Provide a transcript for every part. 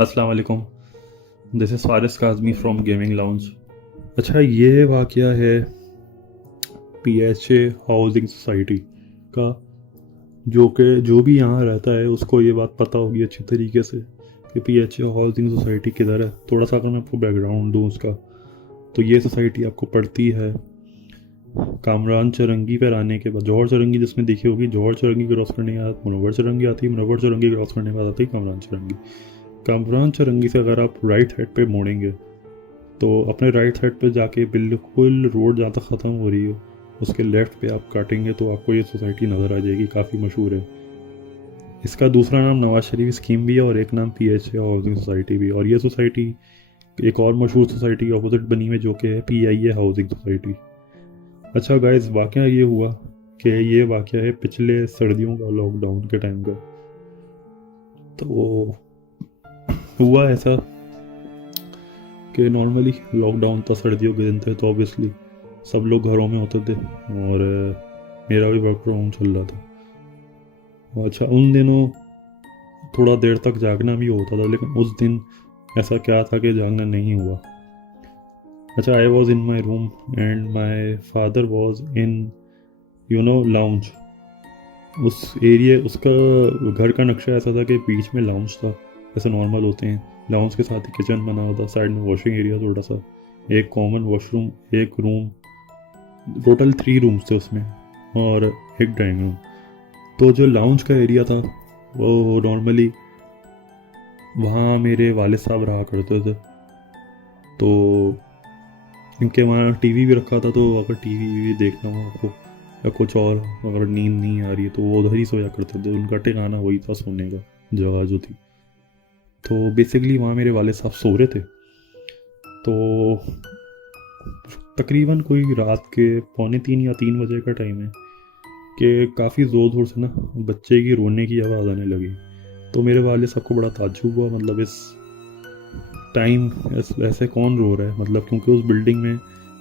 अस्सलाम वालेकुम। This is Faris Kazmi from gaming lounge. अच्छा, ये वाक़या है पीएचए हाउसिंग सोसाइटी का, जो कि जो भी यहाँ रहता है उसको ये बात पता होगी अच्छी तरीके से कि पीएचए हाउसिंग सोसाइटी किधर है। थोड़ा सा अगर मैं आपको बैकग्राउंड दूँ उसका, तो ये सोसाइटी आपको पड़ती है कामरान चरंगी पर आने के बाद। जौहर चरंगी जिसमें देखी होगी, जौहर चरंगी क्रॉस करने के बाद मुनव्वर चरंगी आती है, मुनव्वर चरंगी क्रॉस करने के बाद आती है कामरान चरंगी। कामरान चरंगी से अगर आप राइट साइड पे मोड़ेंगे तो अपने राइट साइड पे जाके बिल्कुल रोड जहाँ तक ख़त्म हो रही हो उसके लेफ़्ट पे आप काटेंगे तो आपको ये सोसाइटी नज़र आ जाएगी। काफ़ी मशहूर है। इसका दूसरा नाम नवाज शरीफ स्कीम भी है और एक नाम पीएचए हाउसिंग सोसाइटी भी। और ये सोसाइटी एक और मशहूर सोसाइटी के अपोजिट बनी हुई जो कि है पीआईए हाउसिंग सोसाइटी। अच्छा गाइस, वाक़या ये हुआ कि ये वाक़या है पिछले सर्दियों का, लॉकडाउन के टाइम का। तो हुआ ऐसा कि नॉर्मली लॉकडाउन था, सर्दियों के दिन थे, तो ऑब्वियसली सब लोग घरों में होते थे और मेरा भी वर्क फ्रॉम होम चल रहा था। अच्छा, उन दिनों थोड़ा देर तक जागना भी होता था, लेकिन उस दिन ऐसा क्या था कि जागना नहीं हुआ। अच्छा, I was in my room and my father was in lounge. उस एरिया, उसका घर का नक्शा ऐसा था कि बीच में लाउंज था, जैसे नॉर्मल होते हैं। लाउंज के साथ ही किचन बना हुआ था, साइड में वॉशिंग एरिया थोड़ा सा, एक कॉमन वॉशरूम, एक रूम, टोटल 3 रूम्स थे उसमें, और एक ड्राइंग रूम। तो जो लाउंज का एरिया था वो नॉर्मली वहाँ मेरे वालिद साहब रहा करते थे। तो इनके वहाँ टीवी भी रखा था, तो अगर टीवी देखना हो आपको या कुछ और अगर नींद नहीं आ रही है तो वो उधर ही सोया करते थे। उनका ठिकाना वही था सोने का, जगह जो थी। तो बेसिकली वहाँ मेरे वाले साहब सो रहे थे। तो तकरीबन कोई रात के 2:45 या 3 बजे का टाइम है कि काफ़ी ज़ोर ज़ोर से ना बच्चे की रोने की आवाज़ आने लगी। तो मेरे वाले साहब को बड़ा ताज्जुब हुआ, मतलब इस टाइम ऐसे कौन रो रहा है, मतलब क्योंकि उस बिल्डिंग में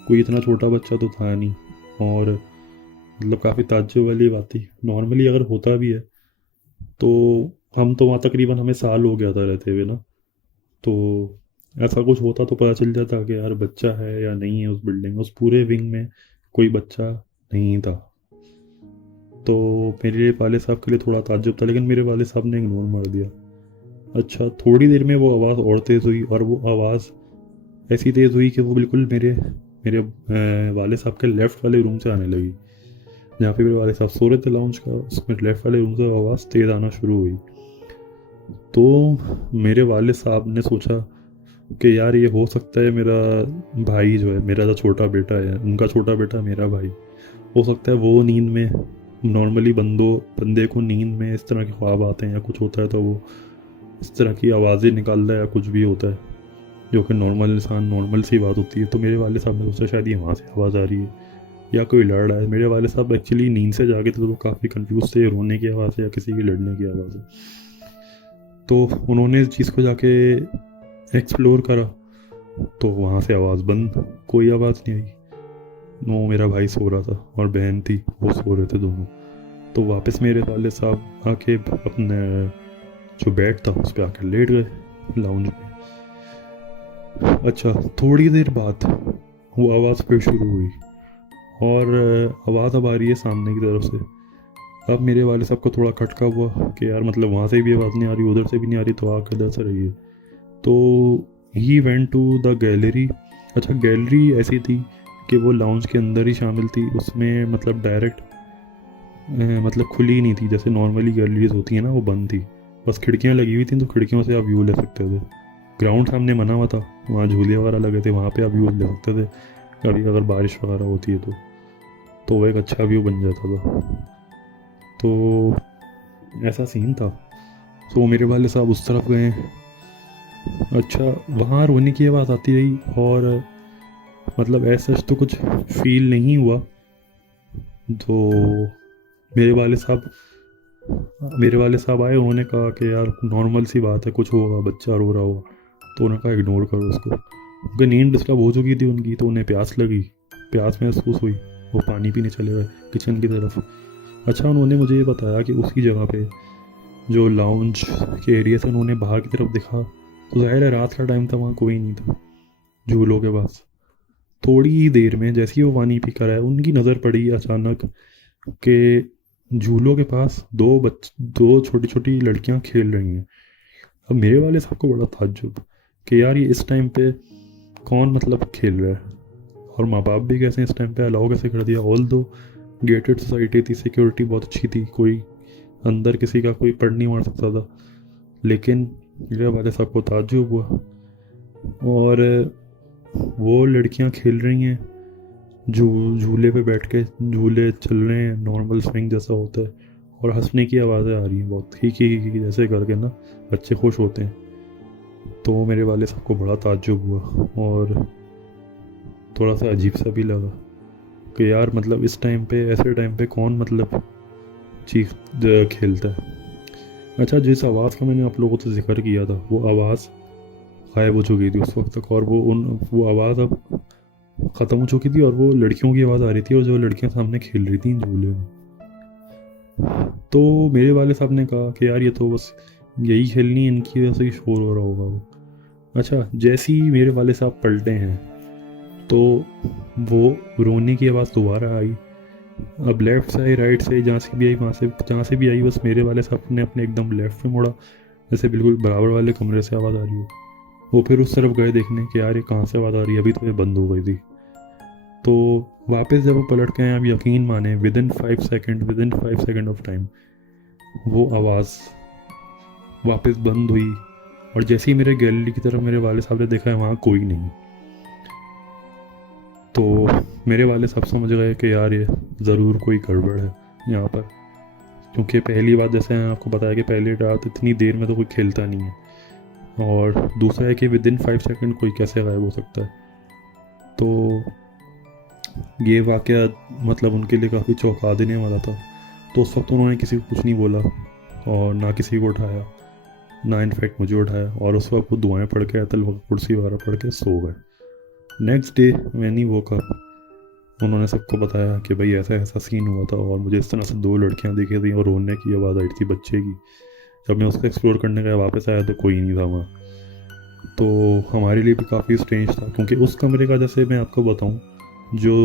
कोई इतना छोटा बच्चा तो था नहीं। और मतलब काफ़ी ताज्जुब वाली बात थी। नॉर्मली अगर होता भी है तो हम तो वहाँ तकरीबन, हमें साल हो गया था रहते हुए ना, तो ऐसा कुछ होता तो पता चल जाता कि यार बच्चा है या नहीं है उस बिल्डिंग में। उस पूरे विंग में कोई बच्चा नहीं था। तो मेरे वाले साहब के लिए थोड़ा ताज्जुब था, लेकिन मेरे वाले साहब ने इग्नोर मार दिया। अच्छा, थोड़ी देर में वो आवाज़ और तेज़ हुई, और वो आवाज़ ऐसी तेज़ हुई कि वो बिल्कुल मेरे मेरे वाले साहब के लेफ़्ट वाले रूम से आने लगी। जहाँ पे मेरे वाले साहब सो रहे थे लाउंज का, उसमें लेफ़्ट वाले रूम से आवाज़ तेज़ आना शुरू हुई। तो मेरे वाले साहब ने सोचा कि यार ये हो सकता है मेरा भाई जो है, मेरा जो छोटा बेटा है, उनका छोटा बेटा मेरा भाई, हो सकता है वो नींद में, नॉर्मली बंदे को नींद में इस तरह के ख्वाब आते हैं या कुछ होता है तो वो इस तरह की आवाज़ें निकालता है या कुछ भी होता है, जो कि नॉर्मल इंसान, नॉर्मल सी बात होती है। तो मेरे वाले साहब ने सोचा शायद ये वहाँ से आवाज़ आ रही है या कोई लड़ रहा है। मेरे वाले साहब एक्चुअली नींद से जागे थे, तो वो काफ़ी कंफ्यूज थे, रोने की आवाज़ है या किसी की लड़ने की आवाज़ है। तो उन्होंने इस चीज़ को जाके एक्सप्लोर करा, तो वहाँ से आवाज़ बंद, कोई आवाज़ नहीं आई। नो, मेरा भाई सो रहा था और बहन थी, वो सो रहे थे दोनों। तो वापस मेरे वाले साहब आके अपने जो बेड था उस पर आकर लेट गए लाउंज में। अच्छा, थोड़ी देर बाद वो आवाज़ फिर शुरू हुई, और आवाज़ अब आ रही है सामने की तरफ से। अब मेरे वाले साहब को थोड़ा खटका हुआ कि यार मतलब वहाँ से भी आवाज़ नहीं आ रही, उधर से भी नहीं आ रही, तो आग किधर से रही है। तो he went to the gallery. अच्छा, गैलरी ऐसी थी कि वो लाउंज के अंदर ही शामिल थी, उसमें मतलब डायरेक्ट मतलब खुली नहीं थी, जैसे नॉर्मली गैलरीज होती हैं ना, वो बंद थी। बस खिड़कियाँ लगी हुई थी, तो खिड़कियों से आप व्यू ले सकते थे। ग्राउंड सामने बना हुआ था, वहाँ झूले वगैरह लगे थे, वहाँ पे आप व्यू ले सकते थे। कभी अगर बारिश वगैरह होती है तो वो एक अच्छा व्यू बन जाता था। तो ऐसा सीन था। तो मेरे वाले साहब उस तरफ गए। अच्छा, वहाँ रोने की आवाज़ आती रही, और मतलब ऐसा तो कुछ फील नहीं हुआ। तो मेरे वाले साहब मेरे वाले साहब आए, उन्होंने कहा कि यार नॉर्मल सी बात है, कुछ होगा, बच्चा रो रहा होगा। तो उन्होंने कहा इग्नोर करो उसको। उनकी नींद डिस्टर्ब हो चुकी थी उनकी, तो उन्हें प्यास लगी, प्यास महसूस हुई, वो पानी पीने चले गए किचन की तरफ। अच्छा, उन्होंने मुझे ये बताया कि उसी जगह पे जो लाउंज के एरिया से उन्होंने बाहर की तरफ देखा तो ज़ाहिर है रात का टाइम था, वहाँ कोई नहीं था झूलों के पास। थोड़ी ही देर में जैसे ही वो पानी पी कर आए, उनकी नज़र पड़ी अचानक कि झूलों के पास दो छोटी छोटी लड़कियां खेल रही हैं। अब मेरे वाले साहब को बड़ा ताज्जुब कि यार ये इस टाइम पे कौन मतलब खेल रहा है, और माँ बाप भी कैसे इस टाइम पे अलाउ कैसे कर दिया। ऑल दो गेटेड सोसाइटी थी, सिक्योरिटी बहुत अच्छी थी, कोई अंदर किसी का कोई पड़ नहीं मार सकता था, लेकिन मेरे वाले साहब को ताज्जुब हुआ। और वो लड़कियां खेल रही हैं, झूले पे बैठ के झूले चल रहे हैं, नॉर्मल स्विंग जैसा होता है, और हंसने की आवाज़ें आ रही हैं बहुत, ही जैसे करके ना बच्चे खुश होते हैं। तो मेरे वाले साहब को बड़ा ताज्जुब हुआ और थोड़ा सा अजीब सा भी लगा कि यार मतलब इस टाइम पे, ऐसे टाइम पे कौन मतलब चीख खेलता है। अच्छा, जिस आवाज़ का मैंने आप लोगों से जिक्र किया था, वो आवाज़ गायब हो चुकी थी उस वक्त तक, और वो आवाज़ अब ख़त्म हो चुकी थी, और वो लड़कियों की आवाज़ आ रही थी, और जो लड़कियां सामने खेल रही थी झूले में। तो मेरे वाले साहब ने कहा कि यार ये तो बस यही खेलनी है, इनकी वजह से ही शोर हो रहा होगा वो। अच्छा, जैसे ही मेरे वाले साहब पलटे हैं तो वो रोने की आवाज़ दोबारा आई। अब लेफ़्ट से आई, राइट से, जहाँ से भी आई, वहाँ से जहाँ से भी आई, बस मेरे वाले साहब ने अपने एकदम लेफ़्ट में मुड़ा, जैसे बिल्कुल बराबर वाले कमरे से आवाज़ आ रही हो। वो फिर उस तरफ गए देखने कि यार ये कहाँ से आवाज़ आ रही है, अभी तो ये बंद हो गई थी। तो वापस जब वो पलट के आए, आप यकीन माने with in 5 second of time वो आवाज़ वापस बंद हुई। और जैसे ही मेरे गैलरी की तरफ मेरे वाले साहब ने देखा है, वहाँ कोई नहीं। तो मेरे वाले साहब समझ गए कि यार ये ज़रूर कोई गड़बड़ है यहाँ पर, क्योंकि पहली बात, जैसे मैंने आपको बताया कि पहली रात इतनी देर में तो कोई खेलता नहीं है, और दूसरा है कि विद इन 5 सेकेंड कोई कैसे गायब हो सकता है। तो ये वाक़या मतलब उनके लिए काफ़ी चौंका देने वाला था। तो उस वक्त उन्होंने किसी को कुछ नहीं बोला, और ना किसी को उठाया, ना इनफैक्ट मुझे उठाया, और उस वक्त वो दुआएं पढ़ के, आयतल कुर्सी वगैरह पढ़ के सो गए। नेक्स्ट डे मैंने ही वो कहा, उन्होंने सबको बताया कि भाई ऐसा ऐसा सीन हुआ था, और मुझे इस तरह से दो लड़कियां दिखी थी, और रोने की आवाज़ आई थी बच्चे की। जब मैं उसको एक्सप्लोर करने गया वापस आया तो कोई नहीं था वहाँ। तो हमारे लिए भी काफ़ी स्ट्रेंज था, क्योंकि उस कमरे का, जैसे मैं आपको बताऊँ, जो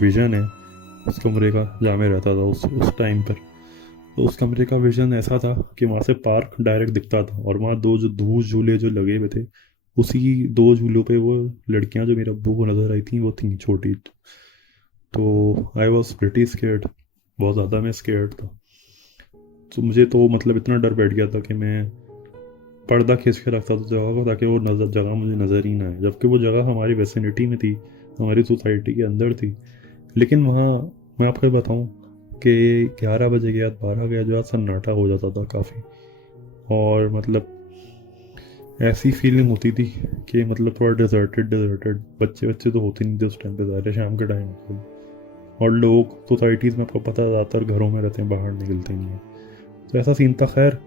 विज़न है उस कमरे का, जहाँ मैं रहता था उस टाइम पर, तो उस कमरे का विज़न ऐसा था कि वहाँ से पार्क डायरेक्ट दिखता था, और वहाँ दो जो दूर झूले जो लगे हुए थे, उसी दो झूलों पे वो लड़कियां जो मेरे अब्बू को नज़र आई थी वो थी छोटी। तो आई वॉज प्रिटी स्केर्ड, बहुत ज़्यादा मैं स्केर्ड था। तो मुझे तो मतलब इतना डर बैठ गया था कि मैं पर्दा खींच के रखता था जगह को, ताकि वो जगह मुझे नज़र ही ना आए, जबकि वो जगह हमारी वेसिनिटी में थी, हमारी सोसाइटी के अंदर थी। लेकिन वहाँ मैं आपको बताऊँ कि 11 बजे के बाद 12 के बाद सन्नाटा हो जाता था काफ़ी, और मतलब ऐसी फीलिंग होती थी कि मतलब थोड़ा डिजर्टेड बच्चे बच्चे तो होते नहीं थे उस टाइम पे, ज़्यादा शाम के टाइम पे, और लोग सोसाइटीज़ में आपको पता है ज़्यादातर घरों में रहते हैं, बाहर निकलते नहीं हैं। तो ऐसा सीन था। खैर,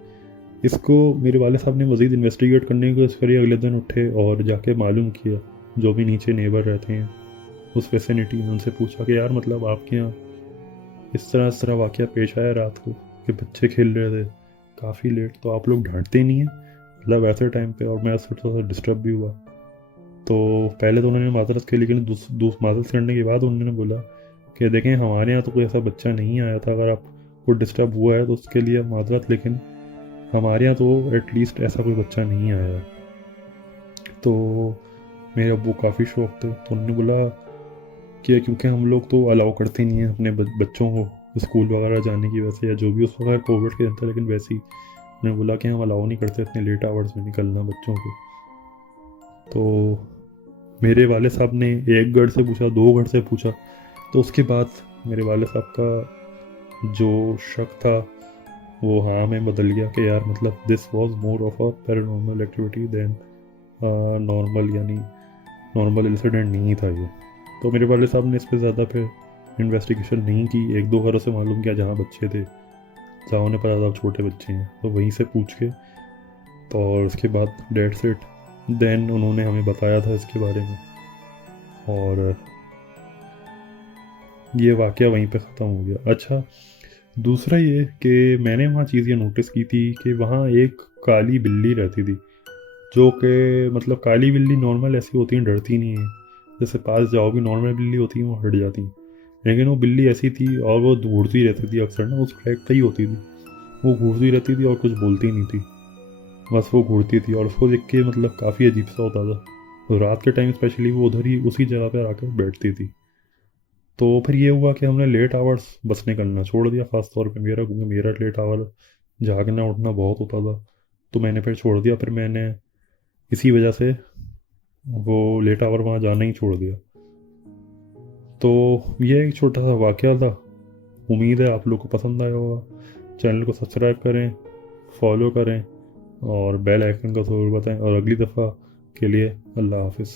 इसको मेरे वाले साहब ने मज़ीद इन्वेस्टिगेट करने की कोशिश करी। अगले दिन उठे और जाके मालूम किया, जो भी नीचे नेबर रहते हैं उस वेसिनिटी में, उनसे पूछा कि यार मतलब आपके यहाँ इस तरह वाक़या पेश आया रात को कि बच्चे खेल रहे थे काफ़ी लेट, तो आप लोग डांटते नहीं हैं मतलब ऐसे टाइम पे। और मैं उससे थोड़ा सा डिस्टर्ब भी हुआ। तो पहले तो उन्होंने माजरत की, लेकिन माजरत करने के बाद उन्होंने बोला कि देखें हमारे यहाँ तो कोई ऐसा बच्चा नहीं आया था, अगर आपको डिस्टर्ब हुआ है तो उसके लिए माजरत, लेकिन हमारे यहाँ तो एटलीस्ट ऐसा कोई बच्चा नहीं आया है। तो मेरे अब्बू काफ़ी शौक थे, तो उन्होंने बोला कि क्योंकि हम लोग तो अलाउ करते नहीं हैं अपने बच्चों को स्कूल वगैरह जाने की वजह से, या जो भी उस वक्त कोविड के दिन था, लेकिन वैसे ही उन्होंने बोला कि हम अलाउ नहीं करते इतने लेट आवर्स में निकलना बच्चों को। तो मेरे वाले साहब ने एक घर से पूछा, दो घर से पूछा, तो उसके बाद मेरे वाले साहब का जो शक था वो हाँ में बदल गया कि यार मतलब this was more of a paranormal activity than normal, यानी नॉर्मल इंसिडेंट नहीं था ये। तो मेरे वाले साहब ने इस पर ज़्यादा फिर इन्वेस्टिगेशन नहीं की। एक दो घरों से मालूम किया जहाँ बच्चे थे, जहाँ उन्हें पता था छोटे बच्चे हैं, तो वहीं से पूछ के, तो और उसके बाद डेट सेट देन उन्होंने हमें बताया था इसके बारे में, और ये वाक़या वहीं पे ख़त्म हो गया। अच्छा, दूसरा ये कि मैंने वहाँ चीज़ ये नोटिस की थी कि वहाँ एक काली बिल्ली रहती थी, जो कि मतलब काली बिल्ली नॉर्मल ऐसी होती हैं, डरती नहीं है, जैसे पास जाओ भी नॉर्मल बिल्ली होती हैं वो हट जाती हैं। लेकिन वो बिल्ली ऐसी थी और वो घूरती रहती थी अक्सर ना, उस टाइप का ही होती थी। वो घूरती रहती थी और कुछ बोलती नहीं थी, बस वो घूरती थी, और उसको देख के मतलब काफ़ी अजीब सा होता था। तो रात के टाइम स्पेशली वो उधर ही उसी जगह पर आकर बैठती थी। तो फिर ये हुआ कि हमने लेट आवर्स बस निकलना छोड़ दिया, ख़ास तौर पे मेरा, क्योंकि मेरा लेट आवर जागना उठना बहुत होता था। तो मैंने फिर छोड़ दिया, फिर मैंने इसी वजह से वो लेट आवर वहाँ जाना ही छोड़ दिया। तो ये एक छोटा सा वाक़या था। उम्मीद है आप लोग को पसंद आया होगा। चैनल को सब्सक्राइब करें, फॉलो करें और बेल आइकन का ज़रूर बताएं। और अगली दफ़ा के लिए अल्लाह हाफिज़।